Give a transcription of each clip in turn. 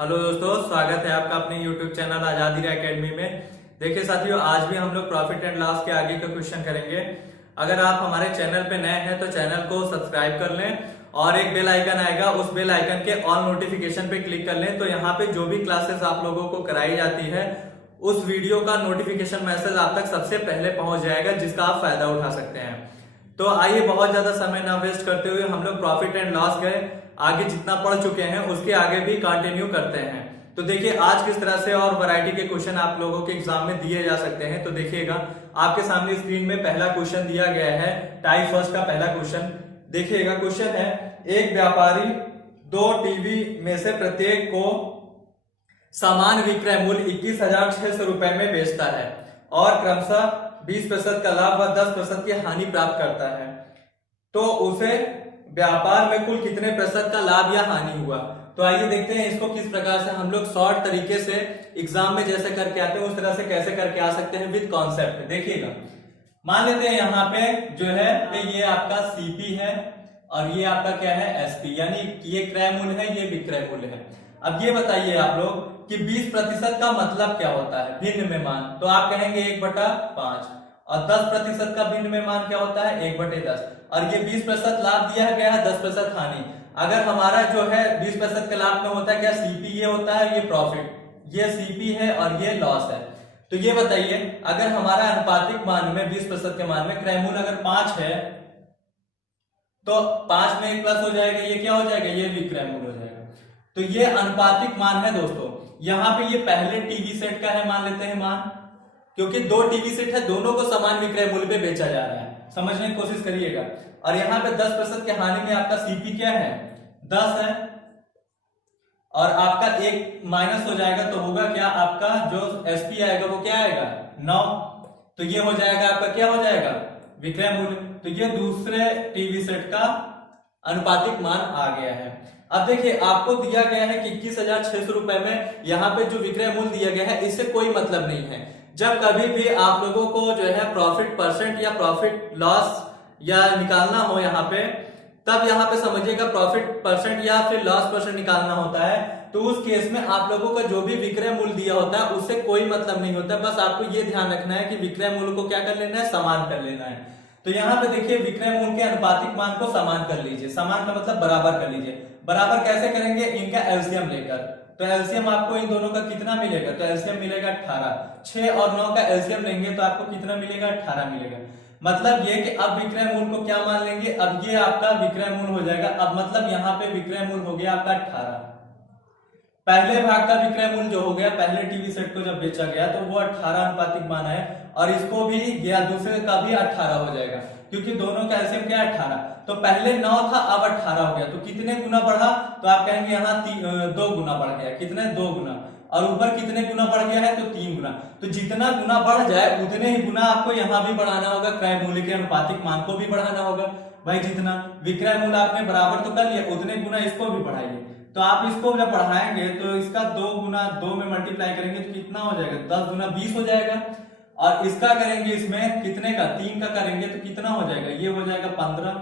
Hello दोस्तों, स्वागत है आपका अपने YouTube चैनल आजादी एकेडमी में। देखिए साथियों, आज भी हम लोग प्रॉफिट एंड लॉस के आगे का क्वेश्चन करेंगे। अगर आप हमारे चैनल पे नए हैं तो चैनल को सब्सक्राइब कर लें और एक बेल आइकन आएगा, उस बेल आइकन के ऑल नोटिफिकेशन पे क्लिक कर लें। तो यहाँ पे जो भी क्लासेस आप लोगों को कराई जाती है उस वीडियो का नोटिफिकेशन मैसेज आप तक सबसे पहले पहुंच जाएगा, जिसका आप फायदा उठा सकते हैं। तो आइए बहुत ज्यादा समय ना वेस्ट करते हुए हम लोग प्रॉफिट एंड लॉस गए आगे जितना पढ़ चुके हैं उसके आगे भी कंटिन्यू करते हैं। तो देखिए आज किस तरह से और वैरायटी के क्वेश्चन आप लोगों के एग्जाम में दिए जा सकते हैं। तो देखिएगा आपके सामने स्क्रीन में पहला क्वेश्चन दिया गया है, टाइप फर्स्ट का पहला क्वेश्चन। देखिएगा क्वेश्चन है, एक व्यापारी दो टीवी में से प्रत्येक को समान विक्रय मूल्य 21,600 रुपए में बेचता है और क्रमशः 20% का लाभ व 10% की हानि प्राप्त करता है। तो उसे व्यापार में कुल कितने प्रतिशत का लाभ या हानि हुआ। तो आइए देखते हैं इसको किस प्रकार से हम लोग शॉर्ट तरीके से एग्जाम में जैसे करके आते हैं उस तरह से कैसे करके आ सकते हैं विद कॉन्सेप्ट। देखिएगा मान लेते हैं यहाँ पे जो है ये आपका सीपी है और ये आपका क्या है एसपी, यानी ये क्रय मूल्य है, ये विक्रय मूल्य है। अब ये बताइए आप लोग कि 20% का मतलब क्या होता है भिन्न में मान। तो आप कहेंगे 1/5 और 10% का भिन्न में मान क्या होता है 1/10 और ये 20% लाभ दिया गया है, 10% हानि। अगर हमारा जो है 20% के लाभ में होता है क्या सीपी, ये होता है ये प्रॉफिट, ये सीपी है और ये लॉस है। तो ये बताइए अगर हमारा अनुपातिक मान में 20% के मान में क्रय मूल्य अगर 5 है तो 5 में 1 प्लस हो जाएगा, ये क्या हो जाएगा, ये विक्रय मूल्य हो जाएगा। तो ये अनुपातिक मान है दोस्तों। यहाँ पे ये पहले टीवी सेट का है मान लेते हैं मान, क्योंकि दो टीवी सेट है, दोनों को समान विक्रय मूल्य पे बेचा जा रहा है, समझने की कोशिश करिएगा। और यहाँ पे 10% के हानि में आपका सीपी क्या है 10 है और आपका एक माइनस हो जाएगा तो होगा क्या, आपका जो एसपी आएगा वो क्या आएगा 9। तो ये हो जाएगा आपका क्या हो जाएगा विक्रय मूल्य। तो ये दूसरे टीवी सेट का अनुपातिक मान आ गया है। अब देखिए आपको दिया गया है कि 21,600 रुपए में यहाँ पे जो विक्रय मूल्य दिया गया है इससे कोई मतलब नहीं है। जब कभी भी आप लोगों को जो है प्रॉफिट परसेंट या प्रॉफिट लॉस या निकालना हो यहाँ पे, तब यहाँ पे समझिएगा प्रॉफिट परसेंट या फिर लॉस परसेंट निकालना होता है। तो उस केस में आप लोगों का जो भी विक्रय मूल्य दिया होता है उससे कोई मतलब नहीं होता। बस आपको ये ध्यान रखना है कि विक्रय मूल्य को क्या कर लेना है, समान कर लेना है। तो यहाँ पे देखिए विक्रय मूल्य के अनुपातिक मान को समान कर लीजिए। समान का मतलब बराबर कर लीजिए। बराबर कैसे करेंगे, इनका एलसीएम लेकर। तो एलसीएम आपको इन दोनों का कितना मिलेगा, तो एलसीएम मिलेगा 18। 6 और 9 का एलसीएम लेंगे तो आपको कितना मिलेगा 18 मिलेगा। मतलब ये कि अब विक्रय मूल्य को क्या मान लेंगे, अब ये आपका विक्रय मूल्य हो जाएगा। अब मतलब यहाँ पे विक्रय मूल्य हो गया आपका 18। पहले भाग का विक्रय मूल्य जो हो गया पहले टीवी सेट को जब बेचा गया तो वो 18 अनुपातिक मान है और इसको भी गया दूसरे का भी 18 हो जाएगा, क्योंकि दोनों का एलसीएम क्या 18। तो पहले 9 था अब 18 हो गया। तो कितने गुना बढ़ा, तो आप कहेंगे यहाँ 2 गुना बढ़ गया। कितने 2 गुना, और ऊपर कितने गुना बढ़ गया है तो 3 गुना। तो जितना गुना बढ़ जाए उतने ही गुना आपको यहाँ भी बढ़ाना होगा, क्रय मूल्य के अनुपातिक मान को भी बढ़ाना होगा। भाई जितना विक्रय मूल्य आपने बराबर तो कर लिया, उतने गुना इसको भी बढ़ाइए। तो आप इसको जब बढ़ाएंगे तो इसका 2 गुना 2 में मल्टीप्लाई करेंगे तो कितना हो जाएगा 10 गुना 20 हो जाएगा। और इसका करेंगे इसमें कितने का 3 का करेंगे तो कितना हो जाएगा, ये हो जाएगा 15।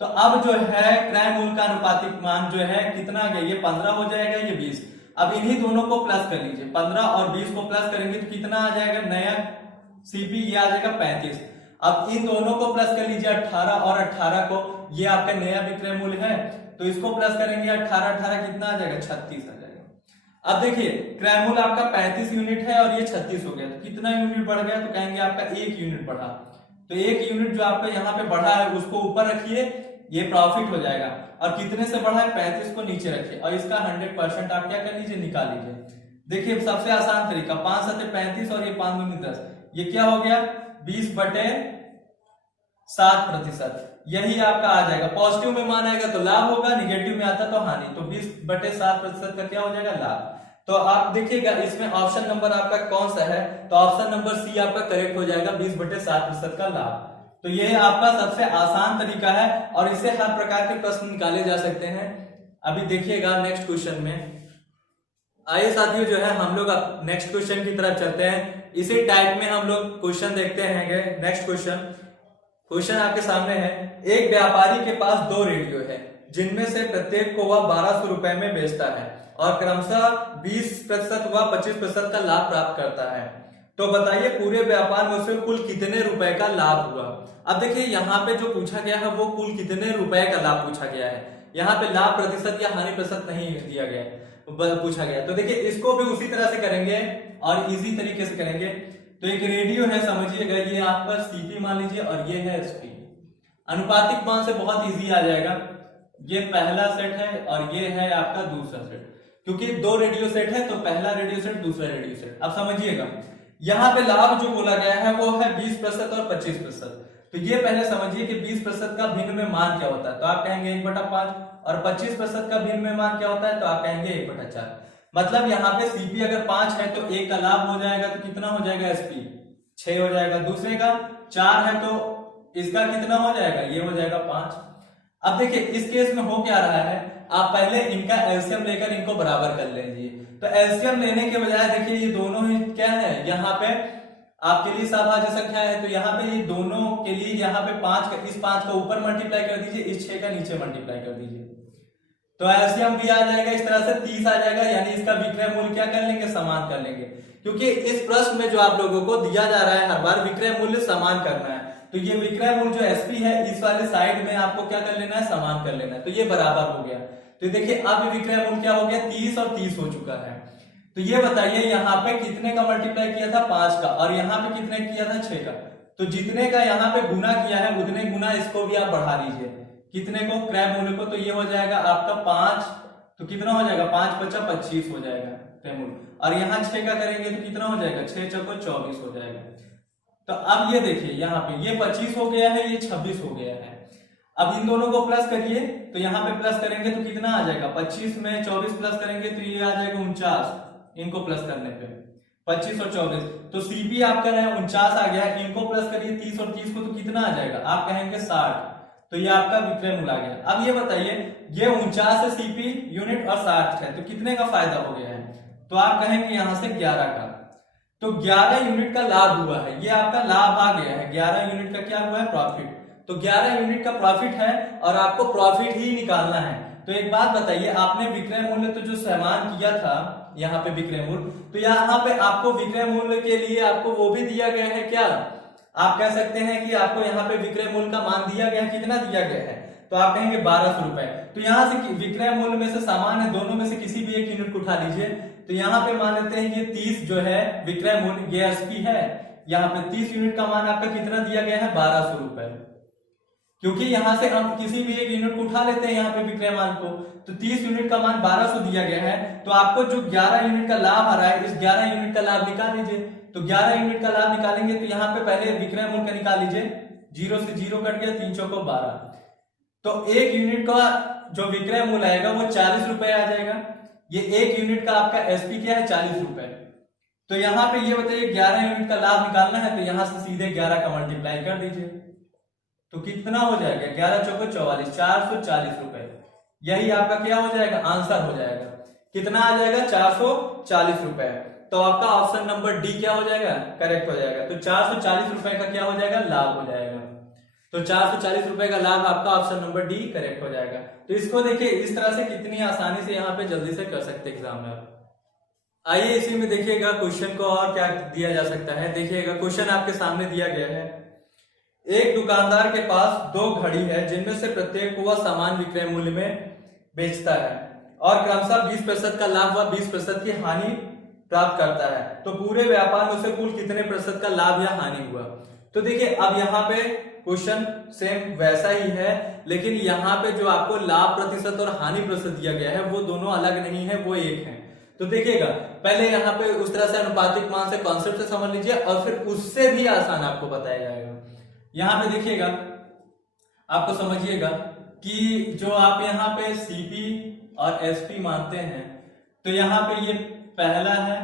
तो अब जो है क्रय मूल्य का अनुपातिक मान जो है कितना आ गया, ये 15 हो जाएगा, ये 20। अब इन्हीं दोनों को प्लस कर लीजिए, 15 और 20 को प्लस करेंगे तो कितना आ जाएगा नया सीपी, ये आ जाएगा 35। अब इन दोनों को प्लस कर लीजिए 18 और 18 को, ये आपका नया विक्रय मूल्य है। तो इसको प्लस करेंगे 18 18 कितना आ जाएगा 36 आ जाएगा। अब देखिए क्रय मूल्य आपका 35 यूनिट है और ये 36 हो गया, तो कितना यूनिट बढ़ गया, तो कहेंगे आपका 1 यूनिट बढ़ा। तो 1 यूनिट जो आपका यहाँ पे बढ़ा है उसको ऊपर रखिए, ये प्रॉफिट हो जाएगा। और कितने से बढ़ा है 35 को नीचे रखिए और इसका 100% आप क्या कर लीजिए निकाल लीजिए। देखिए सबसे आसान तरीका 5 7 35 और ये 5 दूनी 10, ये क्या हो गया 20/7%। यही आपका आ जाएगा। पॉजिटिव में मान आएगा तो लाभ होगा, निगेटिव में आता तो हानि। तो 20/7% का क्या हो जाएगा लाभ। तो आप देखिएगा इसमें ऑप्शन नंबर आपका कौन सा है, तो ऑप्शन नंबर सी आपका करेक्ट हो जाएगा, 20/7% का लाभ। तो ये आपका सबसे आसान तरीका है और इससे हर प्रकार के प्रश्न निकाले जा सकते हैं। अभी देखिएगा नेक्स्ट क्वेश्चन में। आइए साथियों जो है हम लोग नेक्स्ट क्वेश्चन की तरफ चलते हैं। इसी टाइप में हम लोग क्वेश्चन देखते हैं। नेक्स्ट क्वेश्चन आपके सामने है, एक व्यापारी के पास 2 रेडियो है जिनमें से प्रत्येक को वह 1200 रुपए में बेचता है और क्रमशः 20% व 25% का लाभ प्राप्त करता है। तो बताइए पूरे व्यापार में उसे कुल कितने रुपए का लाभ हुआ। अब देखिए यहाँ पे जो पूछा गया है वो कुल कितने रुपए का लाभ पूछा गया है, यहाँ पे लाभ प्रतिशत या हानि प्रतिशत नहीं दिया गया है, पूछा गया। तो देखिए इसको भी उसी तरह से करेंगे और इजी तरीके से करेंगे। तो एक रेडियो है, समझिएगा, ये आपका सीपी मान लीजिए और ये है एसपी। अनुपातिक मान से बहुत इजी आ जाएगा। ये पहला सेट है और ये है आपका दूसरा सेट, क्योंकि दो रेडियो सेट है तो पहला रेडियो सेट दूसरा रेडियो सेट। अब समझिएगा यहाँ पे लाभ जो बोला गया है वो है 20% और 25%। तो ये पहले समझिए कि 20% का भिन्न में मान क्या होता है, तो आप कहेंगे 1/5 और 25% का भिन्न में मान क्या होता है, तो आप कहेंगे 1/4। मतलब यहाँ पे सीपी अगर 5 है तो 1 का लाभ हो जाएगा तो कितना हो जाएगा, एसपी 6 हो जाएगा। दूसरे का 4 है तो इसका कितना हो जाएगा, ये हो जाएगा 5। अब देखिए इस केस में हो क्या रहा है, आप पहले इनका एलसीएम लेकर इनको बराबर कर लीजिए। तो एलसीएम लेने के बजाय देखिए ये दोनों ही क्या है, यहाँ पे आपके लिए सभाज्य संख्या है, तो यहाँ पे ये दोनों के लिए यहाँ पे 5 का, इस 5 का ऊपर मल्टीप्लाई कर दीजिए, इस 6 का नीचे मल्टीप्लाई कर दीजिए, तो एलसीएम भी आ जाएगा इस तरह से 30 आ जाएगा। यानी इसका विक्रय मूल्य क्या कर लेंगे, समान कर लेंगे, क्योंकि इस प्रश्न में जो आप लोगों को दिया जा रहा है हर बार विक्रय मूल्य समान करना है। तो ये विक्रय मूल्य जो एसपी है इस वाले साइड में आपको क्या कर लेना है, समान कर लेना है। तो ये बराबर हो गया। तो देखिए अब विक्रय मूल्य क्या हो गया, 30 और 30 हो चुका है। तो ये बताइए यहाँ पे कितने का मल्टीप्लाई किया था, 5 का, और यहाँ पे कितने किया था, 6 का। तो जितने का यहाँ पे गुना किया है उतने गुना इसको भी आप बढ़ा लीजिए, कितने को, क्रय मूल्य को। तो ये हो जाएगा आपका 5, तो कितना हो जाएगा, 5 × 5 = 25 हो जाएगा क्रय मूल्य। और यहाँ 6 का करेंगे तो कितना हो जाएगा, 6 × 4 = 24 हो जाएगा। तो अब ये देखिए यहाँ पे ये 25 हो गया है, ये 26 हो गया है। अब इन दोनों को प्लस करिए, तो यहाँ पे प्लस करेंगे तो कितना आ जाएगा, 25 में 24 प्लस करेंगे तो ये आ जाएगा 49। इनको प्लस करने पे 25 और 24, तो सीपी आपका है 49 आ गया। इनको प्लस करिए 30 और 30 को, तो कितना आ जाएगा, आप कहेंगे 60। तो ये आपका विक्रय मूल्य आ गया। अब ये बताइए ये 49 है सीपी यूनिट और 60 है, तो कितने का फायदा हो गया है, तो आप कहेंगे यहां से 11 का। तो 11 यूनिट का लाभ हुआ है, ये आपका लाभ आ गया है। 11 यूनिट का क्या हुआ है, प्रॉफिट। तो 11 यूनिट का प्रॉफिट है और आपको प्रॉफिट ही निकालना है। तो एक बात बताइए, आपने विक्रय मूल्य तो जो सामान किया था यहाँ पे विक्रय मूल्य, तो यहाँ पे आपको विक्रय मूल्य के लिए आपको वो भी दिया गया है क्या, आप कह सकते हैं कि आपको यहाँ पे विक्रय मूल्य का मान दिया गया है, कितना दिया गया है, तो आप कहेंगे 1200 रुपए। तो यहाँ से विक्रय मूल्य में से सामान है, दोनों में से किसी भी एक यूनिट को उठा लीजिए। तो यहाँ पे मान लेते हैं ये 30 जो है विक्रय मूल्य, ये एसपी है। यहाँ पे 30 यूनिट का मान आपका कितना दिया गया है, 1200 रुपए। क्योंकि यहां से हम किसी भी एक यूनिट को उठा लेते हैं यहाँ पे विक्रय मान को, तो 30 यूनिट का मान 1200 दिया गया है। तो आपको जो 11 यूनिट का लाभ आ रहा है, इस 11 यूनिट का लाभ निकाल लीजिए। तो 11 यूनिट का लाभ निकालेंगे तो यहाँ पे पहले विक्रय मूल्य का निकाल लीजिए, 0 से 0 कट गया, 3 चौको 12। तो एक यूनिट का जो विक्रय मूल्य आएगा वो 40 रुपए आ जाएगा। ये एक यूनिट का आपका एसपी क्या है, 40 रुपए। तो यहाँ पे ये बताइए 11 यूनिट का लाभ निकालना है, तो यहाँ से सीधे 11 का मल्टीप्लाई कर दीजिए, तो कितना हो जाएगा, 11 चौको 44, 440 रुपए। यही आपका क्या हो जाएगा, आंसर हो जाएगा। कितना आ जाएगा, 440 रुपए। तो आपका ऑप्शन नंबर डी क्या हो जाएगा, करेक्ट हो जाएगा। तो 440 रुपए का क्या हो जाएगा, लाभ हो जाएगा। तो 440 रुपए का लाभ आपका ऑप्शन नंबर डी करेक्ट हो जाएगा। तो इसको देखिए इस तरह से कितनी आसानी से यहाँ पे जल्दी से कर सकते एग्जाम में। आइए इसी में देखिएगा क्वेश्चन को और क्या दिया जा सकता है। देखिएगा क्वेश्चन आपके सामने दिया गया है, एक दुकानदार के पास 2 घड़ी है जिनमें से प्रत्येक को वह समान विक्रय मूल्य में बेचता है और क्रमशः 20% का लाभ व 20% की हानि प्राप्त करता है। तो पूरे व्यापार में उसे कुल कितने प्रतिशत का लाभ या हानि हुआ। तो देखिए अब यहाँ पे क्वेश्चन सेम वैसा ही है, लेकिन यहाँ पे जो आपको लाभ प्रतिशत और हानि प्रतिशत दिया गया है वो दोनों अलग नहीं है, वो एक है। तो देखिएगा पहले यहाँ पे उस तरह से अनुपातिक मान से कॉन्सेप्ट से समझ लीजिए और फिर उससे भी आसान आपको बताया जाएगा। यहाँ पे देखिएगा आपको समझिएगा कि जो आप यहाँ पे सीपी और एसपी मानते हैं, तो यहाँ पे ये पहला है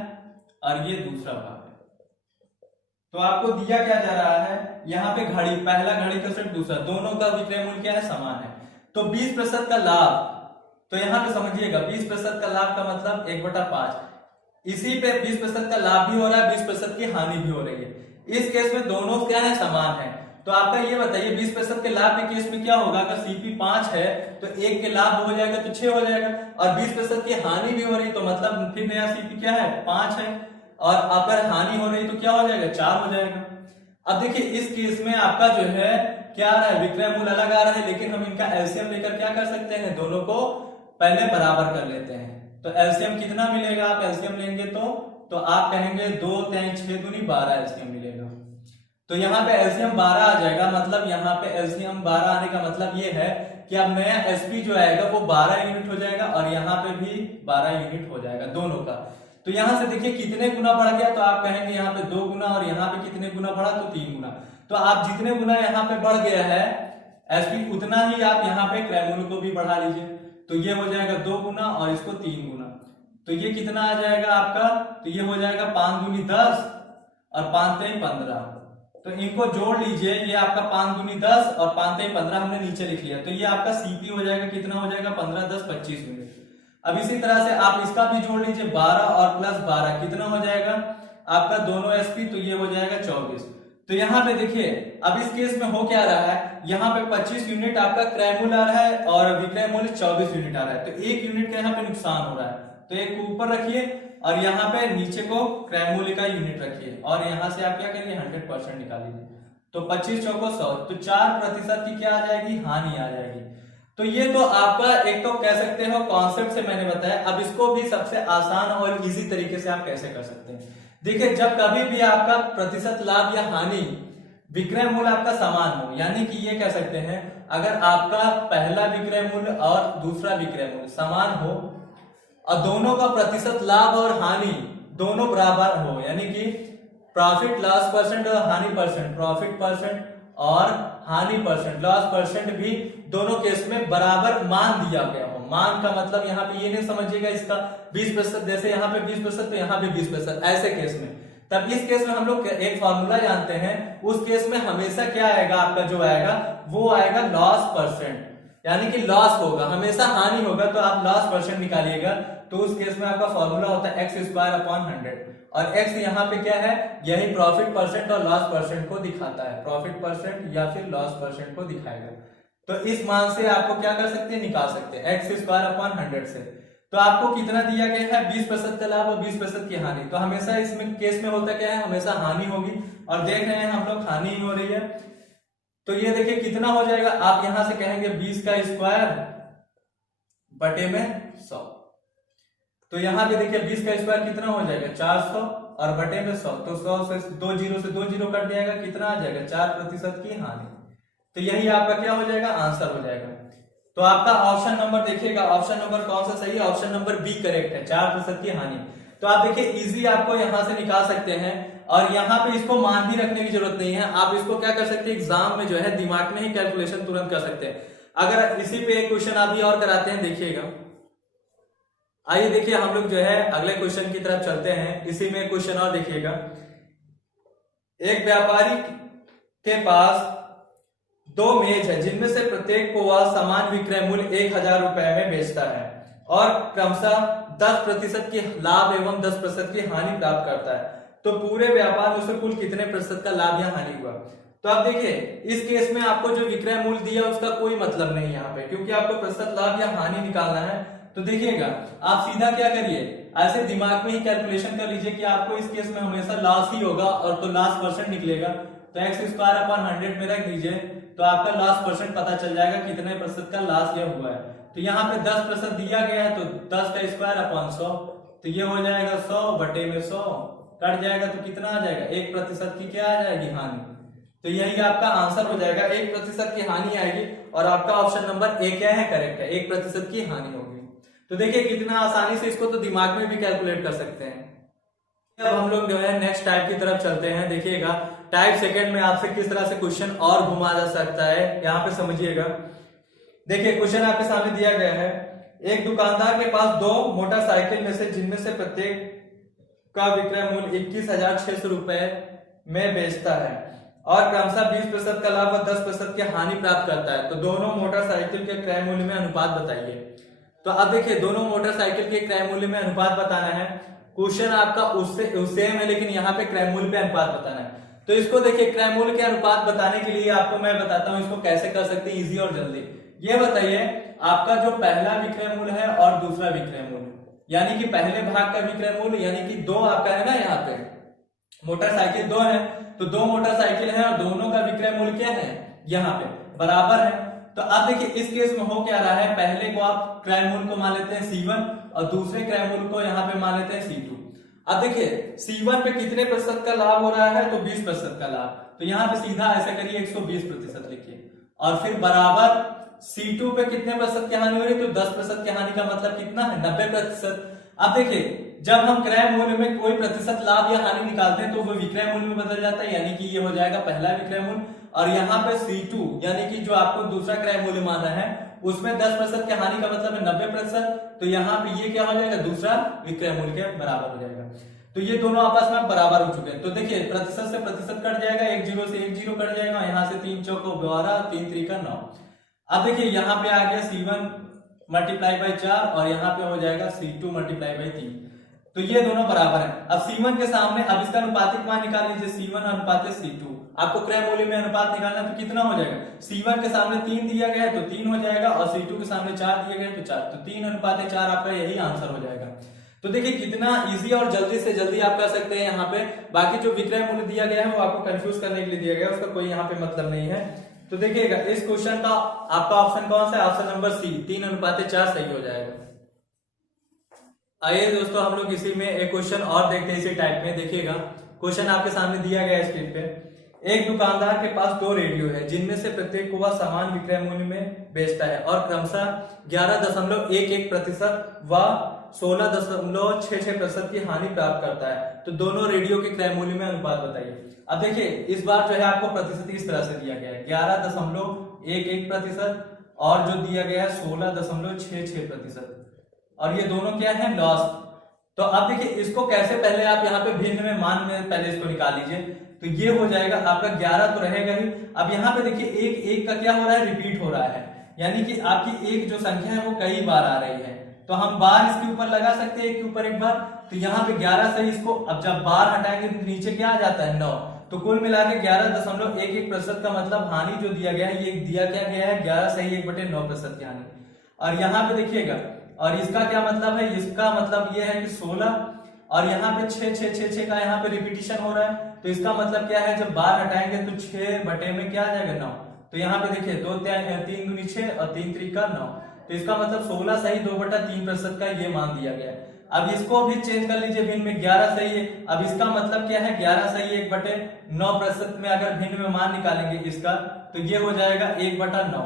और ये दूसरा भाग है। तो आपको दिया क्या जा रहा है, यहाँ पे घड़ी, पहला घड़ी का सेट, दूसरा, दोनों का विक्रय मूल्य क्या है, समान है। तो 20% का लाभ, तो यहाँ पे समझिएगा 20% का लाभ का मतलब 1/5। इसी पे 20% का लाभ भी हो रहा है, 20% की हानि भी हो रही है। इस केस में दोनों क्या है, समान है। तो आपका ये बताइए 20% के लाभ के केस में क्या होगा, अगर सीपी 5 है तो 1 के लाभ हो जाएगा तो 6 हो जाएगा, और 20% की हानि भी हो रही तो मतलब फिर नया सीपी क्या है 5 है, और अगर हानि हो रही तो क्या हो जाएगा 4 हो जाएगा। अब देखिए इस केस में आपका जो है क्या आ रहा है, विक्रय मूल्य अलग आ रहा है, लेकिन हम इनका एलसीएम लेकर क्या कर सकते हैं, दोनों को पहले बराबर कर लेते हैं। तो एलसीएम कितना मिलेगा, आप एलसीएम लेंगे तो आप कहेंगे 2 3 6 दूनी 12 एलसीएम मिलेगा। तो यहाँ पे एलसीएम 12 आ जाएगा, मतलब यहाँ पे एलसीएम 12 आने का मतलब ये है कि अब नया एसपी जो आएगा वो 12 यूनिट हो जाएगा, और यहाँ पे भी 12 यूनिट हो जाएगा दोनों का। तो यहाँ से देखिए कितने गुना बढ़ गया, तो आप कहेंगे यहाँ पे 2 गुना, और यहाँ पे कितने गुना बढ़ा, तो 3 गुना। तो आप जितने गुना यहाँ पे बढ़ गया है एसपी, उतना ही आप यहाँ पे क्रय मूल्य को भी बढ़ा लीजिए। तो ये हो जाएगा 2 गुना और इसको 3 गुना, तो ये कितना आ जाएगा आपका, तो ये हो जाएगा 5 दूनी 10 और 5 3 15। तो इनको जोड़ लीजिए, ये आपका 5 दूनी 10 और 5 3 15 हमने नीचे लिख लिया, तो ये आपका सीपी हो जाएगा, कितना हो जाएगा 15 10 25 यूनिट। अब इसी तरह से आप इसका भी जोड़ लीजिए, 12 और प्लस 12 कितना हो जाएगा आपका दोनों एसपी, तो ये हो जाएगा 24। तो यहाँ पे देखिए अब इस केस में हो क्या रहा है, यहाँ पे 25 यूनिट आपका क्रय मूल्य आ रहा है और विक्रय मूल्य 24 यूनिट आ रहा है, तो 1 यूनिट का यहाँ पे नुकसान हो रहा है। तो एक को ऊपर रखिए और यहाँ पे नीचे को क्रय मूल्य का यूनिट रखिए, और यहाँ से आप क्या करिए 100% निकाल लीजिए। तो 25 चौको 100, तो 4% की क्या आ जाएगी, हानि आ जाएगी। तो ये तो आपका एक तो कह सकते हो कॉन्सेप्ट से मैंने बताया। अब इसको भी सबसे आसान और इजी तरीके से आप कैसे कर सकते हैं, देखिए जब कभी भी आपका प्रतिशत लाभ या हानि विक्रय मूल्य आपका समान हो, यानी कि ये कह सकते हैं अगर आपका पहला विक्रय मूल्य और दूसरा विक्रय मूल्य समान हो और दोनों का प्रतिशत लाभ और हानि दोनों बराबर हो, यानी कि प्रॉफिट लॉस परसेंट और हानि परसेंट, प्रॉफिट परसेंट और हानि परसेंट, लॉस परसेंट भी दोनों केस में बराबर मान दिया गया हो। मान का मतलब यहाँ पे ये नहीं समझिएगा इसका 20%, जैसे यहाँ पे 20% तो यहाँ पे 20%, ऐसे केस में। तब इस केस में हम लोग एक फॉर्मूला जानते हैं, उस केस में हमेशा क्या आएगा आपका जो आएगा वो आएगा लॉस परसेंट, यानी कि लॉस होगा, हमेशा हानि होगा तो आप लॉस परसेंट निकालिएगा। तो उस केस में आपका फॉर्मूला होता है x²/100, और x यहाँ पे क्या है, यही प्रॉफिट परसेंट और लॉस परसेंट को दिखाता है, प्रॉफिट परसेंट या फिर लॉस परसेंट को दिखाएगा। तो इस मान से आपको क्या कर सकते हैं, निकाल सकते हैं x²/100 से। तो आपको कितना दिया गया है 20% का लाभ और 20% की हानि, तो हमेशा इसमें केस में होता क्या है, हमेशा हानि होगी, और देख रहे हैं हम लोग हानि ही हो रही है। तो ये देखिए कितना हो जाएगा, आप यहां से कहेंगे 20 का स्क्वायर बटे में 100, तो यहाँ पे देखिए 20 का स्क्वायर कितना हो जाएगा 400 और बटे में 100, तो 100 से 2 जीरो कट जाएगा, कितना आ जाएगा 4% की हानि। तो यही आपका क्या हो जाएगा, आंसर हो जाएगा। तो आपका ऑप्शन नंबर देखिएगा, ऑप्शन नंबर कौन सा सही है, ऑप्शन नंबर बी करेक्ट है, 4% की हानि। तो आप देखिए इजी आपको यहां से निकाल सकते हैं, और यहाँ पे इसको मान भी रखने की जरूरत नहीं है, आप इसको क्या कर सकते हैं एग्जाम में जो है दिमाग में ही कैलकुलेशन तुरंत कर सकते हैं। अगर इसी पे एक क्वेश्चन अभी और कराते हैं, देखिएगा, आइए देखिए हम लोग जो है अगले क्वेश्चन की तरफ चलते हैं। इसी में क्वेश्चन और देखिएगा, एक व्यापारी के पास 2 मेज है जिनमें से प्रत्येक को वह समान विक्रय मूल्य 1000 रुपए में बेचता है और क्रमशः 10% की लाभ एवं 10% की हानि प्राप्त करता है, तो पूरे व्यापार में उसे कुल कितने प्रतिशत का लाभ या हानि हुआ। तो आप देखिए इस केस में आपको जो विक्रय मूल्य दिया उसका कोई मतलब नहीं यहाँ पे, क्योंकि आपको प्रतिशत लाभ या हानि निकालना है। तो देखिएगा आप सीधा क्या करिए, ऐसे दिमाग में ही कैलकुलेशन कर लीजिए कि आपको इस केस में हमेशा लॉस ही होगा, और तो लॉस परसेंट निकलेगा, तो x²/100 में रख दीजिए, तो आपका लॉस परसेंट पता चल जाएगा कितने प्रतिशत का लॉस यह हुआ है। तो यहाँ पे 10% दिया गया है, तो 10 का स्क्वायर/100, तो ये हो जाएगा 100 बटे में 100, कट जाएगा तो कितना आ जाएगा 1% की क्या आ जाएगी, हानि। तो यही आपका आंसर हो जाएगा, 1% की हानि आएगी, और आपका ऑप्शन नंबर ए क्या है, करेक्ट है, 1% की हानि होगी। तो देखिए कितना आसानी से इसको तो दिमाग में भी कैलकुलेट कर सकते हैं। अब हम लोग जो है नेक्स्ट टाइप की तरफ चलते हैं। देखिएगा टाइप सेकंड में आपसे किस तरह से क्वेश्चन और घुमा जा सकता है, यहाँ पे समझिएगा। देखिए क्वेश्चन आपके सामने दिया गया है, एक दुकानदार के पास 2 मोटरसाइकिल में से जिनमें से प्रत्येक का विक्रय मूल्य 21,600 रुपए में बेचता है और क्रमशः 20% का लाभ और 10% की हानि प्राप्त करता है, तो दोनों मोटरसाइकिल के क्रय मूल्य में अनुपात बताइए। तो अब देखिए दोनों मोटरसाइकिल के क्रय मूल्य में अनुपात बताना है, क्वेश्चन आपका उससे सेम है, लेकिन यहाँ पे क्रय मूल्य पे अनुपात बताना है। तो इसको देखिए क्रय मूल्य के अनुपात बताने के लिए आपको मैं बताता हूं इसको कैसे कर सकते हैं इजी और जल्दी। ये बताइए आपका जो पहला विक्रय मूल्य है और दूसरा विक्रय मूल्य, यानी कि पहले भाग का विक्रय मूल्य, यानी कि 2 आपका है ना, यहाँ पे मोटरसाइकिल 2 है तो 2 मोटरसाइकिल है और दोनों का विक्रय मूल्य क्या है, यहाँ पे बराबर है। तो अब देखिए इस केस में हो क्या रहा है, पहले को आप क्रय मूल्य को मान लेते हैं C1 और दूसरे क्रय मूल्य को यहाँ पे मान लेते हैं C2। अब देखिए C1 पे कितने प्रतिशत का लाभ हो रहा है, तो 20% का लाभ, तो यहाँ पे सीधा ऐसा करिए 120% लिखिए, और फिर बराबर C2 पे कितने प्रतिशत की हानि हो रही है, तो 10% की हानि का मतलब कितना है, 90%। अब देखिए जब हम क्रय मूल्य में कोई प्रतिशत लाभ या हानि निकालते हैं तो वो विक्रय मूल्य में बदल जाता है, यानी कि ये हो जाएगा पहला विक्रय मूल्य, और यहाँ पे C2 यानी कि जो आपको दूसरा क्रय मूल्य माना है उसमें 10% की हानि का मतलब है 90%, तो यहाँ पे ये क्या हो जाएगा, दूसरा विक्रय मूल्य के बराबर हो जाएगा। तो ये दोनों आपस में बराबर हो चुके हैं। तो देखिए प्रतिशत से प्रतिशत कट जाएगा, 1 0 से 1 0 कट जाएगा, यहाँ से 3 चौको 12, 3 3 का 9। अब देखिए यहाँ पे आ गया C1 मल्टीप्लाई बाई 4 और यहाँ पे हो जाएगा C2 मल्टीप्लाई बाई 3, तो ये दोनों बराबर है। अब C1 के सामने अब इसका अनुपातिक मान निकाल लीजिए, C1 अनुपात C2, आपको क्रय मूल्य में अनुपात निकालना तो कितना हो जाएगा, C1 के सामने 3 दिया गया है तो 3 हो जाएगा, और C2 के सामने 4 दिया गया है तो 4, तो 3 अनुपात 4 आपका यही आंसर हो जाएगा। तो देखिए कितना इजी और जल्दी से जल्दी आप कर सकते हैं यहाँ पे। बाकी जो विक्रय मूल्य दिया गया है वो आपको कंफ्यूज करने के लिए दिया गया है, उसका कोई यहाँ पे मतलब नहीं है। तो देखिएगा इस क्वेश्चन का आपका ऑप्शन कौन सा है, ऑप्शन नंबर सी, 3 अनुपात 4 सही हो जाएगा। आइए दोस्तों हम लोग इसी में एक क्वेश्चन और देखते हैं इसी टाइप में। देखिएगा क्वेश्चन आपके सामने दिया गया है स्क्रीन पे। एक दुकानदार के पास 2 रेडियो है जिनमें से प्रत्येक को वह समान विक्रय मूल्य में बेचता है और क्रमशः 11.11% व 16.66% की हानि प्राप्त करता है, तो दोनों रेडियो के क्रय मूल्य में अनुपात बताइए। अब देखिए इस बार जो है आपको प्रतिशत इस तरह से दिया गया है 11.11% और जो दिया गया है 16.66%, और ये दोनों क्या है, लॉस। तो अब देखिए इसको कैसे, पहले आप यहाँ पे भिन्न में मान में पहले इसको निकाल लीजिए, तो ये हो जाएगा आपका 11 तो रहेगा ही। अब यहाँ पे देखिए एक एक का क्या हो रहा है, रिपीट हो रहा है, यानी कि आपकी एक जो संख्या है वो कई बार आ रही है, तो हम बार इसके ऊपर लगा सकते हैं, एक के ऊपर एक बार। तो यहाँ पे 11 से इसको अब जब बार हटाएंगे तो नीचे क्या आ जाता है, 9, तो कुल मिला के 11.11% का मतलब हानि जो दिया गया है, ये दिया क्या गया है, 11 सही 1/9% की हानि। और यहाँ पे देखिएगा, और इसका क्या मतलब है, इसका मतलब ये है कि 16, और यहाँ पे 6 6 6 6 का यहाँ पे रिपीटिशन हो रहा है, तो इसका मतलब क्या है, जब बार हटाएंगे तो 6 बटे में क्या आ जाएगा, 9। तो यहाँ पे देखिए 2 3 दूनी 6 और 3 3 का 9, तो इसका मतलब 16 सही 2/3% का ये मान दिया गया है। अब इसको भी चेंज कर लीजिए, भिन्न में 11 सही है, अब इसका मतलब क्या है, 11 सही 1/9% में अगर भिन्न में मान निकालेंगे इसका, तो ये हो जाएगा 1/9,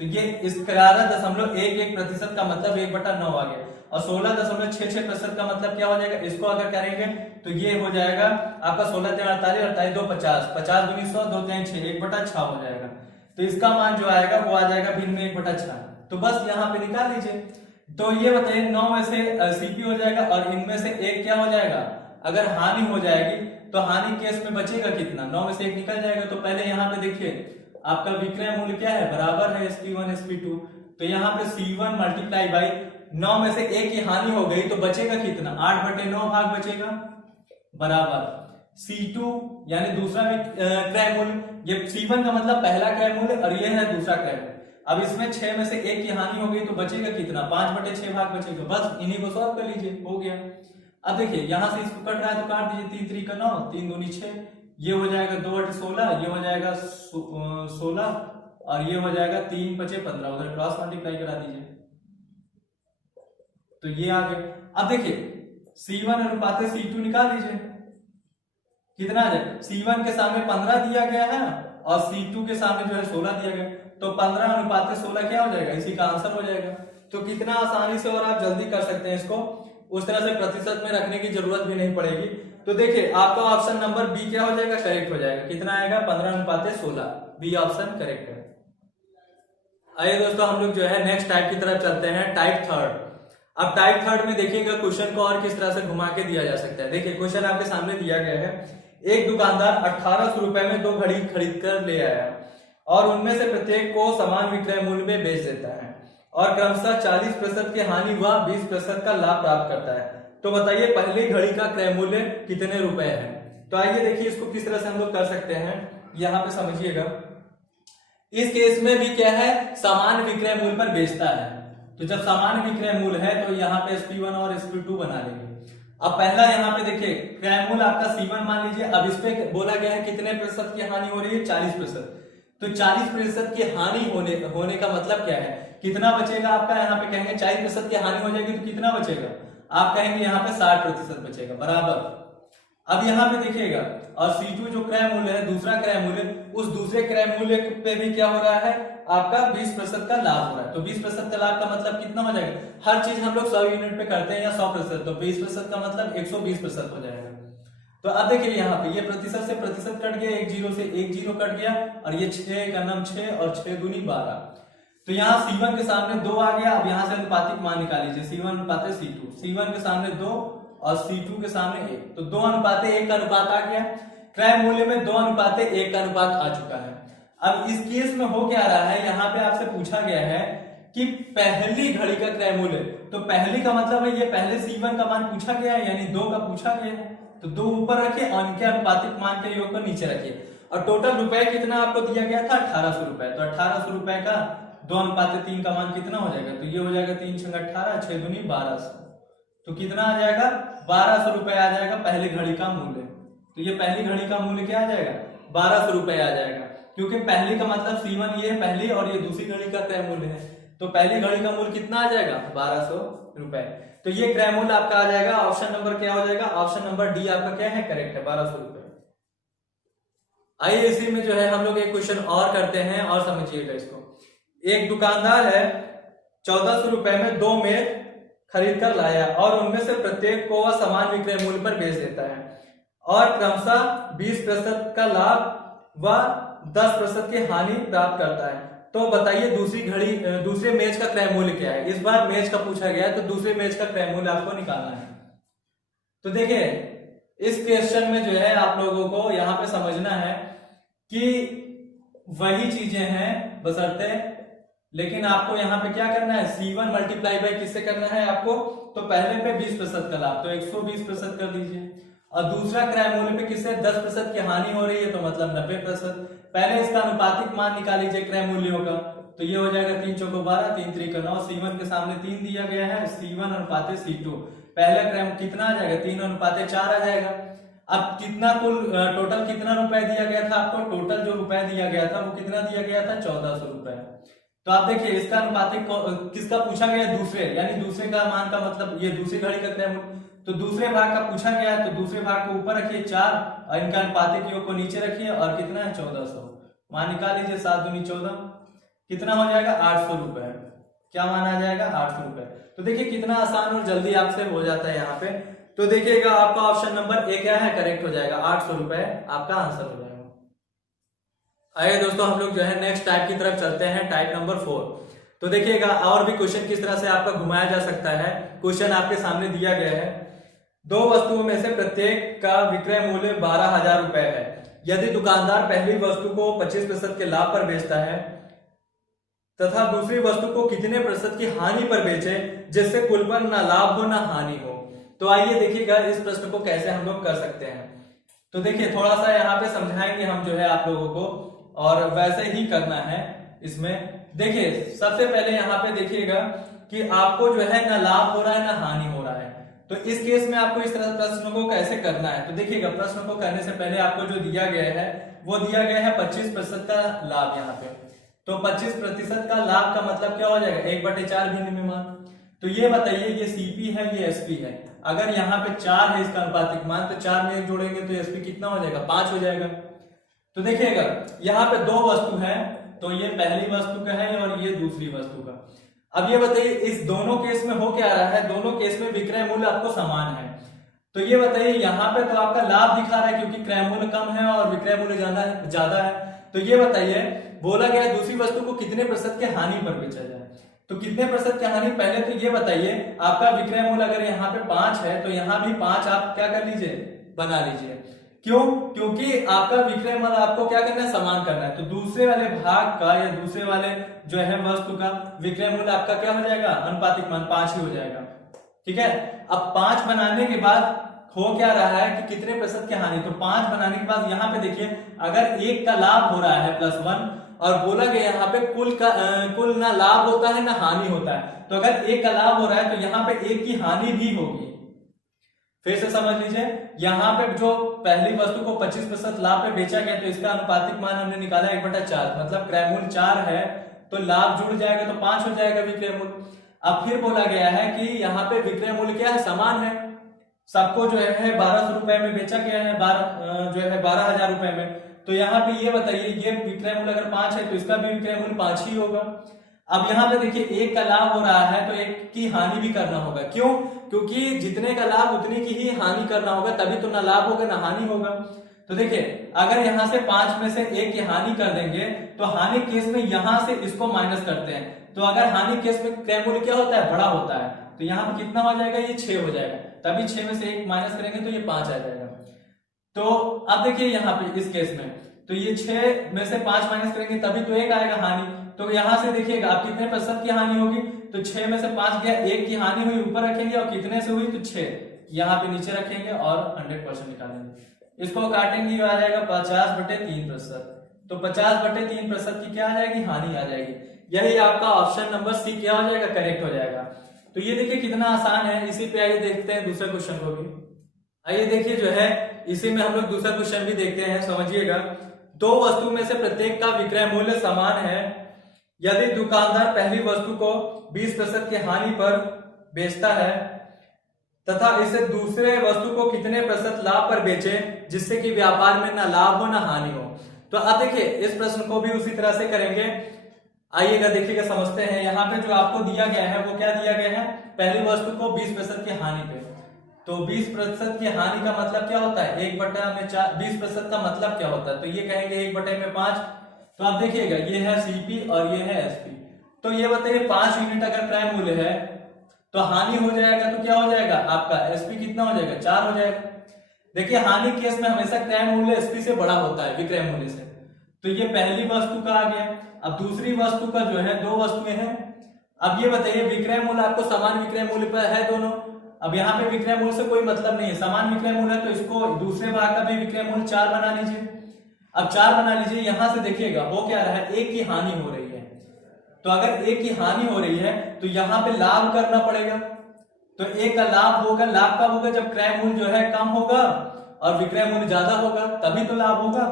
तो ये इस 11.11% का मतलब 1/9 आ गया, और 16.66% का मतलब क्या हो जाएगा, इसको अगर करेंगे तो ये हो जाएगा आपका 16 3 48 48 2 50, 50 दूनी 100 2 3 6 1/6 हो जाएगा, तो इसका मान जो आएगा वो आ जाएगा भिन्न में 1/6। तो बस यहाँ पे निकाल लीजिए। तो ये बताइए 9 में से सीपी हो जाएगा और इनमें से एक क्या हो जाएगा, अगर हानि हो जाएगी तो हानि केस में बचेगा कितना, 9 में से एक निकल जाएगा। तो पहले यहाँ पे देखिए आपका विक्रय मूल्य क्या है, बराबर है SP1 SP2, तो यहाँ पे C1 मल्टीप्लाई बाई 9 में से एक की हानि हो गई तो बचेगा कितना, 8/9 भाग बचेगा, बराबर C2 यानी दूसरा क्रय मूल्य, ये C1 का मतलब पहला क्रय मूल्य और ये है दूसरा क्रय मूल्य। अब इसमें 6 में से एक की हानि हो गई तो बचेगा कितना, 5/6 भाग बचेगा, बस इन्हीं को सॉल्व कर लीजिए, हो गया। अब देखिए यहां से इसको कट रहा है तो काट दीजिए, 3 3 का 9, 3 दूनी 6, ये हो जाएगा 2/16, ये हो जाएगा 16, और ये हो जाएगा 3 5 15, उधर क्रॉस मल्टीप्लाई करा दीजिए, तो ये आ गए। अब देखिए C1 अनुपात C2 निकाल लीजिए, कितना आ जाए, C1 के सामने 15 दिया गया है और C2 के सामने जो है 16 दिया गया, तो 15 अनुपात 16 क्या हो जाएगा, इसी का आंसर हो जाएगा। तो कितना आसानी से और आप जल्दी कर सकते हैं इसको, उस तरह से प्रतिशत में रखने की जरूरत भी नहीं पड़ेगी। तो देखिए आपका ऑप्शन नंबर बी क्या हो जाएगा, करेक्ट हो जाएगा। कितना आएगा, 15 अनुपात 16, बी ऑप्शन करेक्ट है। आइए दोस्तों हम लोग जो है नेक्स्ट टाइप की तरफ चलते हैं, टाइप थर्ड। अब टाइप थर्ड में देखिएगा क्वेश्चन को और किस तरह से घुमा के दिया जा सकता है। देखिए क्वेश्चन आपके सामने दिया गया है, एक दुकानदार 1800 रुपए में 2 घड़ी खरीद कर ले आया और उनमें से प्रत्येक को समान विक्रय मूल्य में बेच देता है और क्रमशः 40% की हानि व 20% का लाभ प्राप्त करता है। तो बताइए पहली घड़ी का क्रय मूल्य कितने रुपए है। तो आइए देखिए इसको किस तरह से हम लोग कर सकते हैं, यहाँ पे समझिएगा। इस केस में भी क्या है, समान विक्रय मूल्य पर बेचता है। तो जब समान विक्रय मूल्य है तो यहाँ पे SP1 और SP2 बना लेंगे। अब पहला यहाँ पे देखिए क्रय मूल्य आपका C1 मान लीजिए। अब इस पे बोला गया है कितने प्रतिशत की हानि हो रही है, 40%। तो 40% की हानि होने का मतलब क्या है, कितना बचेगा आपका, यहाँ पे कहेंगे 40% की हानि हो जाएगी तो कितना बचेगा, आप कहेंगे यहाँ पे 60% बचेगा, बराबर। अब यहाँ पे देखिएगा, और C2 जो क्रय मूल्य है, दूसरा क्रय मूल्य, उस दूसरे क्रय मूल्य पे भी क्या हो रहा है, आपका 20% का लाभ हो रहा है। तो 20% का लाभ का मतलब कितना हो जाएगा, हर चीज हम लोग 100 यूनिट पे करते हैं या 100%, तो 20% का मतलब 120% हो जाएगा। तो अब देखिए यहाँ पे ये प्रतिशत से प्रतिशत कट गया, 1 0 से 1 0 कट गया, और ये 6 का नाम 6 और 6 दूनी 12। तो यहाँ C1 के सामने 2 आ गया। अब यहाँ से अनुपातिक मान निकाल लीजिए, C1 अनुपात C2, C1 के सामने 2 और C2 के सामने 1, तो 2 अनुपात 1 का अनुपात आ गया। क्रय मूल्य में 2 अनुपात 1 का अनुपात आ चुका है। अब इस केस में हो क्या रहा है, यहाँ पे आपसे पूछा गया है कि पहली घड़ी का क्रय मूल्य, तो पहली का मतलब है ये पहले C1 का मान पूछा गया है, यानी 2 का पूछा गया है, तो 2 ऊपर रखिए और इनके अनुपातिक मान के योग को नीचे रखिए। और टोटल रुपए कितना आपको दिया गया था, 1800 रुपए। तो 1800 रुपए का 2 अनुपात 3 का मान कितना हो जाएगा, तो ये हो जाएगा 3 छंग 18, 6 दूनी 1200। तो कितना आ जाएगा, 1200 रुपए आ जाएगा पहली घड़ी का मूल्य। तो ये पहली घड़ी का मूल्य क्या आ जाएगा, 1200 रुपए आ जाएगा, क्योंकि पहली का मतलब C1 ये पहली और ये दूसरी घड़ी का क्रय मूल्य है। तो पहली घड़ी का मूल्य कितना आ जाएगा, 1200 रुपए। तो ये क्रय मूल्य आपका आ जाएगा। ऑप्शन नंबर क्या हो जाएगा, ऑप्शन नंबर डी आपका क्या है, करेक्ट है, 1200 रुपए। आइए इसी में जो है हम लोग एक क्वेश्चन और करते हैं और समझिएगा इसको। एक दुकानदार है 1400 रुपए में 2 मेज खरीद कर लाया और उनमें से प्रत्येक को वह समान विक्रय मूल्य पर बेच देता है और क्रमशः 20% का लाभ व 10% की हानि प्राप्त करता है। तो बताइए दूसरे मेज का क्रय मूल्य क्या है। इस बार मेज का पूछा गया है, तो दूसरे मेज का क्रय मूल्य आपको निकालना है। तो देखिए इस क्वेश्चन में जो है आप लोगों को यहाँ पे समझना है कि वही चीजें हैं बशर्ते, लेकिन आपको यहाँ पे क्या करना है, C1 मल्टीप्लाई बाय किससे करना है आपको, तो पहले पे 20% का लाभ, तो 120% कर दीजिए, और दूसरा क्रय मूल्य पे किससे 10% की हानि हो रही है, तो मतलब 90%। पहले इसका अनुपातिक मान निकाल लीजिए क्रय मूल्यों का, तो ये हो जाएगा 3 चौको 12, 3 3 9, C1 के सामने 3 दिया गया है, C1 अनुपात C2, पहला क्रय कितना आ जाएगा, 3 अनुपात 4 आ जाएगा। अब कितना कुल टोटल कितना रुपए दिया गया था आपको, टोटल जो रुपए दिया गया था वो कितना दिया गया था, 1400 रुपए। तो आप देखिए इसका अनुपातिक किसका पूछा गया, दूसरे, यानी दूसरे का मान का मतलब ये दूसरी घड़ी का क्रय मूल्य, तो दूसरे भाग का पूछा गया है, तो दूसरे भाग को ऊपर रखिए 4 और इनका अनुपातिक योग को नीचे रखिए, और कितना है 1400, मान निकाल लीजिए, 7 दूनी 14, कितना हो जाएगा 800 रुपए। क्या मान आ जाएगा, 800 रुपए। तो देखिए कितना आसान और जल्दी आपसे हो जाता है यहाँ पे। तो देखिएगा आपका ऑप्शन नंबर ए क्या है, करेक्ट हो जाएगा, 800 रुपए आपका आंसर हो जाएगा। आइए दोस्तों हम लोग जो है नेक्स्ट टाइप की तरफ चलते हैं, टाइप नंबर 4। तो देखिएगा और भी क्वेश्चन किस तरह से आपका घुमाया जा सकता है। क्वेश्चन आपके सामने दिया गया है, 2 वस्तुओं में से प्रत्येक का विक्रय मूल्य 12,000 रुपए है। यदि दुकानदार पहली वस्तु को 25% के लाभ पर बेचता है तथा दूसरी वस्तु को कितने प्रतिशत की हानि पर बेचे जिससे कुल पर ना लाभ हो ना हानि हो। तो आइए देखिएगा इस प्रश्न को कैसे हम लोग कर सकते हैं। तो देखिए थोड़ा सा यहाँ पे समझाएंगे हम जो है आप लोगों को, और वैसे ही करना है इसमें। देखिए सबसे पहले यहाँ पे देखिएगा कि आपको जो है ना लाभ हो रहा है ना हानि हो रहा है। तो इस केस में आपको इस तरह प्रश्न को कैसे करना है। तो देखिएगा प्रश्न को करने से पहले आपको जो दिया गया है वो दिया गया है 25% का लाभ यहाँ पे। तो 25% का लाभ का मतलब क्या हो जाएगा, 1/4 विनिमय। तो ये बताइए ये CP है ये SP है। अगर यहाँ पे 4 है इसका अनुपातिक मान, तो 4 में 1 जोड़ेंगे तो SP कितना हो जाएगा, 5 हो जाएगा। तो देखिएगा यहाँ पे 2 वस्तु है, तो ये पहली वस्तु का है और ये दूसरी वस्तु का। अब ये बताइए इस दोनों केस में हो क्या रहा है, दोनों केस में विक्रय मूल्य आपको समान है। तो ये बताइए यहाँ पे तो आपका लाभ दिखा रहा है क्योंकि क्रय मूल्य कम है और विक्रय मूल्य ज्यादा है। तो ये बताइए बोला गया है दूसरी वस्तु को कितने प्रतिशत की हानि पर बेचा जाए। तो कितने प्रतिशत की हानि, पहले तो ये बताइए आपका विक्रय मूल्य अगर यहाँ पे 5 है तो यहाँ भी 5 आप क्या कर लीजिए, बना लीजिए। क्यों, क्योंकि आपका विक्रय मूल्य आपको क्या करना है, समान करना है। तो दूसरे वाले भाग का या दूसरे वाले जो है वस्तु का विक्रय मूल्य आपका क्या हो जाएगा, अनुपातिक मान 5 ही हो जाएगा। ठीक है। अब 5 बनाने के बाद हो क्या रहा है कि कितने प्रतिशत की हानि, तो 5 बनाने के बाद यहाँ पे देखिए अगर 1 का लाभ हो रहा है +1 और बोला गया यहाँ पे कुल ना लाभ होता है ना हानि होता है, तो अगर 1 का लाभ हो रहा है तो यहाँ पे 1 की हानि भी होगी। फिर से समझ लीजिए, यहाँ पे जो पहली वस्तु को 25% लाभ पे बेचा गया तो इसका अनुपातिक मान हमने निकाला 1/4, मतलब क्रय मूल्य 4 है तो लाभ जुड़ जाएगा तो 5 हो जाएगा विक्रय मूल्य। अब फिर बोला गया है कि यहाँ पे विक्रय मूल्य क्या है, समान है, सबको जो है 1200 रुपए में बेचा गया है, 12,000 रुपए में, तो यहाँ पे ये बताइए ये विक्रय मूल्य अगर 5 है तो इसका भी विक्रय मूल्य 5 ही होगा। अब यहाँ पे देखिए 1 का लाभ हो रहा है तो 1 की हानि भी करना होगा, क्यों, क्योंकि जितने का लाभ उतनी की ही हानि करना होगा, तभी तो ना लाभ होगा ना हानि होगा। तो देखिए अगर यहाँ से 5 में से 1 की हानि कर देंगे तो हानि केस में यहाँ से इसको माइनस करते हैं, तो अगर हानि केस में क्रय मूल्य क्या होता है, बड़ा होता है, तो यहाँ पे कितना हो जाएगा, ये 6 हो जाएगा, तभी 6 में से 1 माइनस करेंगे तो ये 5 आ जाएगा। तो अब देखिए यहाँ पे इस केस में तो ये 6 में से 5 माइनस करेंगे तभी तो 1 आएगा हानि, तो यहाँ से देखिएगा आप कितने प्रतिशत की हानि होगी, तो 6 में से 5 गया, 1 की हानि हुई ऊपर रखेंगे और कितने से हुई तो 6 यहाँ पे नीचे रखेंगे और 100% निकालेंगे, इसको काटेंगे आ जाएगा 50/3%, तो 50/3% की क्या आ जाएगी, हानि आ जाएगी। यही आपका ऑप्शन नंबर सी क्या हो जाएगा, करेक्ट हो जाएगा। तो ये देखिए कितना आसान है। इसी पे आइए देखते हैं दूसरे क्वेश्चन को भी। आइए देखिए जो है इसी में हम लोग दूसरा क्वेश्चन भी देखते हैं, समझिएगा। दो वस्तु में से प्रत्येक का विक्रय मूल्य समान है, यदि दुकानदार पहली वस्तु को 20% की हानि पर बेचता है तथा इसे दूसरे वस्तु को कितने प्रतिशत लाभ पर बेचे जिससे कि व्यापार में ना लाभ हो ना हानि हो। तो अब देखिए इस प्रश्न को भी उसी तरह से करेंगे। आइएगा देखिएगा, समझते हैं। यहाँ पे जो आपको दिया गया है वो क्या दिया गया है, पहली वस्तु को 20% की हानि पे, तो 20% की हानि का मतलब क्या होता है, 1/4, 20% का मतलब क्या होता है, तो ये कहेंगे 1/5। तो आप देखिएगा ये है सीपी और ये है एसपी, तो ये बताइए 5 यूनिट अगर क्रय मूल्य है तो हानि हो जाएगा तो क्या हो जाएगा आपका एसपी कितना हो जाएगा, 4 हो जाएगा। देखिए हानि केस में हमेशा क्रय मूल्य एसपी से बड़ा होता है विक्रय मूल्य से, तो ये पहली वस्तु का आ गया। अब दूसरी वस्तु का जो है, दो वस्तुएं हैं, अब ये बताइए विक्रय मूल्य आपको समान विक्रय मूल्य पर है दोनों। अब यहाँ पे विक्रय मूल्य से कोई मतलब नहीं है, समान विक्रय मूल्य है तो इसको दूसरे भाग का भी विक्रय मूल्य 4 बना लीजिए। अब 4 बना लीजिए, यहां से देखिएगा हो क्या रहा है, 1 की हानि हो रही है, तो अगर 1 की हानि हो रही है तो यहाँ पे लाभ करना पड़ेगा, तो 1 का लाभ होगा। लाभ कब होगा, जब क्रय मूल्य जो है कम होगा और विक्रय मूल्य ज्यादा होगा, तभी तो लाभ होगा।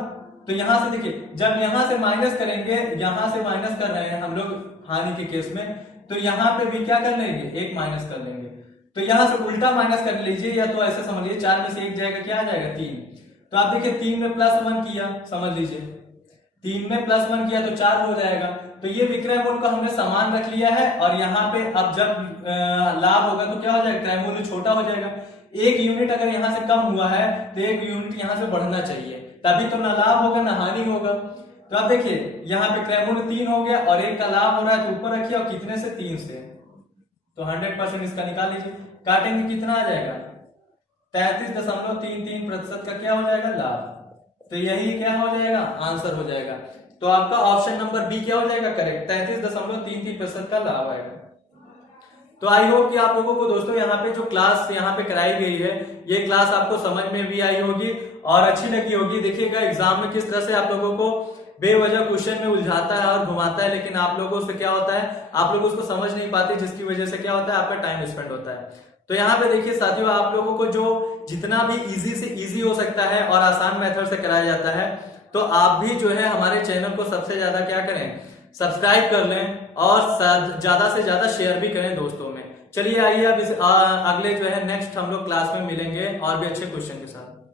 तो यहां से देखिए जब यहां से माइनस करेंगे, यहां से माइनस कर रहे हैं हम लोग हानि के केस में, तो यहाँ पे भी क्या कर लेंगे, 1 माइनस कर लेंगे। तो यहां से उल्टा माइनस कर लीजिए, या तो ऐसे समझ लीजिए 4 में से 1 जाएगा, क्या आ जाएगा 3। तो आप देखिए 3 में +1 किया, समझ लीजिए 3 में +1 किया तो 4 हो जाएगा। तो ये विक्रय मूल्य को हमने समान रख लिया है, और यहाँ पे अब जब लाभ होगा तो क्या हो जाएगा, क्रय मूल्य छोटा हो जाएगा। 1 यूनिट अगर यहाँ से कम हुआ है तो 1 यूनिट यहाँ से बढ़ना चाहिए, तभी तो ना लाभ होगा ना हानि होगा। तो आप देखिए यहाँ पे क्रय मूल्य 3 हो गया और 1 का लाभ हो रहा है तो ऊपर रखिए, और कितने से 3 से, तो 100% इसका निकाल लीजिए। काटेंगे कितना आ जाएगा, 33.33% का क्या हो जाएगा, लाभ। तो यही क्या हो जाएगा, आंसर हो जाएगा। तो आपका ऑप्शन नंबर बी क्या हो जाएगा, करेक्ट, 33.33% का लाभ आएगा। तो आई होप कि आप लोगों को दोस्तों यहाँ पे जो क्लास यहाँ पे कराई गई है, ये क्लास आपको समझ में भी आई होगी और अच्छी लगी होगी। देखिएगा एग्जाम में किस तरह से आप लोगों को बेवजह क्वेश्चन में उलझाता है और घुमाता है, लेकिन आप लोगों से क्या होता है, आप लोग उसको समझ नहीं पाते, जिसकी वजह से क्या होता है, आपका टाइम स्पेंड होता है। तो यहाँ पे देखिए साथियों, आप लोगों को जो जितना भी इजी से इजी हो सकता है और आसान मेथड से कराया जाता है, तो आप भी जो है हमारे चैनल को सबसे ज्यादा क्या करें, सब्सक्राइब कर लें और ज्यादा से ज्यादा शेयर भी करें दोस्तों में। चलिए आइए अब अगले जो है नेक्स्ट हम लोग क्लास में मिलेंगे और भी अच्छे क्वेश्चन के साथ।